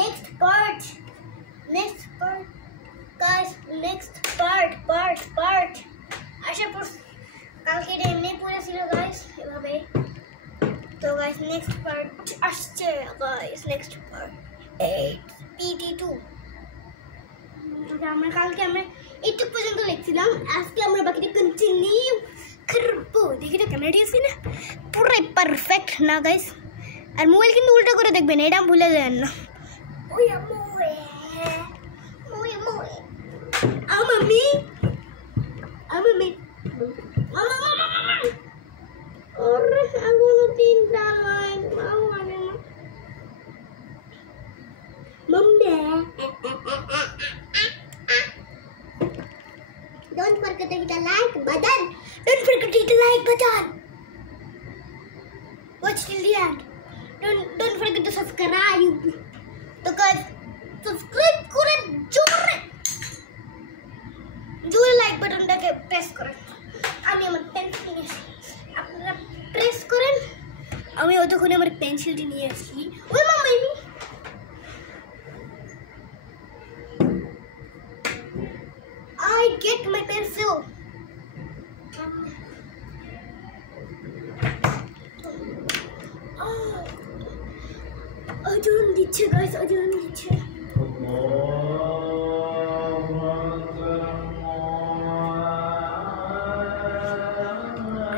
next part, guys. Next part. আশা করছি কালকে এমনি পড়েছিল guys এভাবে। তো guys next part আসছে guys, next part 8 PT2। আমরা কালকে এইটুকু পর্যন্ত লিখছিলাম, আজকে আমরা বাকিটা কন্টিনিউ করবো। দেখি তো ক্যামেরা দিয়েছি না, পুরো পারফেক্ট না গাইস। আর মোবাইল কিন্তু উল্টো করে দেখবেন, এটা ভুলে যাবেন না। ওই আমি ওরে এখনো 3টা লাইন মাম্মা। Don't forget to hit the like button. Don't forget to hit the like button. Watch till the end. Don't forget to subscribe. So guys, subscribe করে জোরে like বাটনটাকে প্রেস করেন। আমি আমার পেন্সিল নিয়ে আসি, আপনারা প্রেস করেন। আমি ওতক্ষণে আমার পেন্সিলটি নিয়ে আসি। ওই মাম্মা I get my pencil. Ajan diche guys, ajan diche.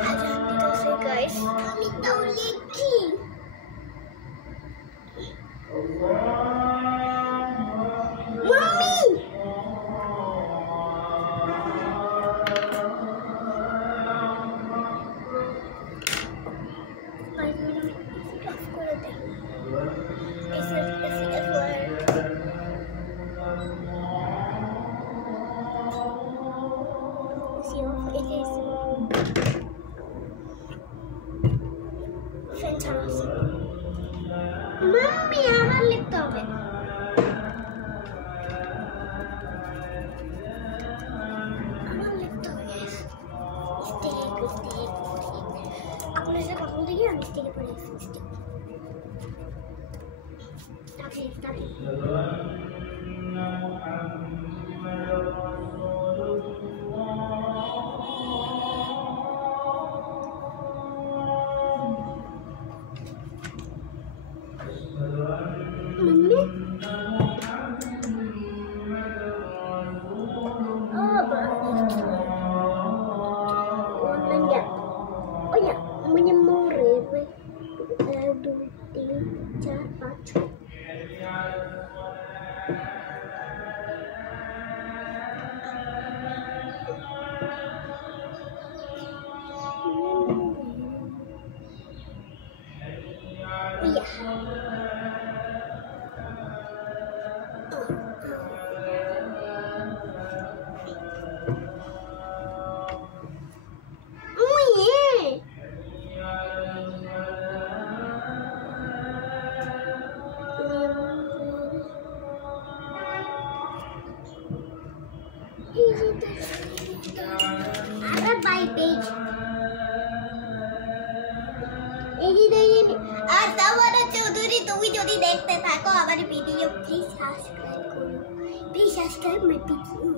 Ajan ditase guys. Kami tahu lagi. Mommy. Mami, আমার লিখতে হবে। আপনার সাথে কথা বলতে গিয়ে আমি স্টেকে পড়ে গেছি। Mami, oh ya, menyemore, 1, 2, 3, 4, 5. Iya. আর তাওয়ারা চৌধুরী, তুমি যদি দেখতে থাকো আমার ভিডিও, প্লিজ সাবস্ক্রাইব করো। Please subscribe my video.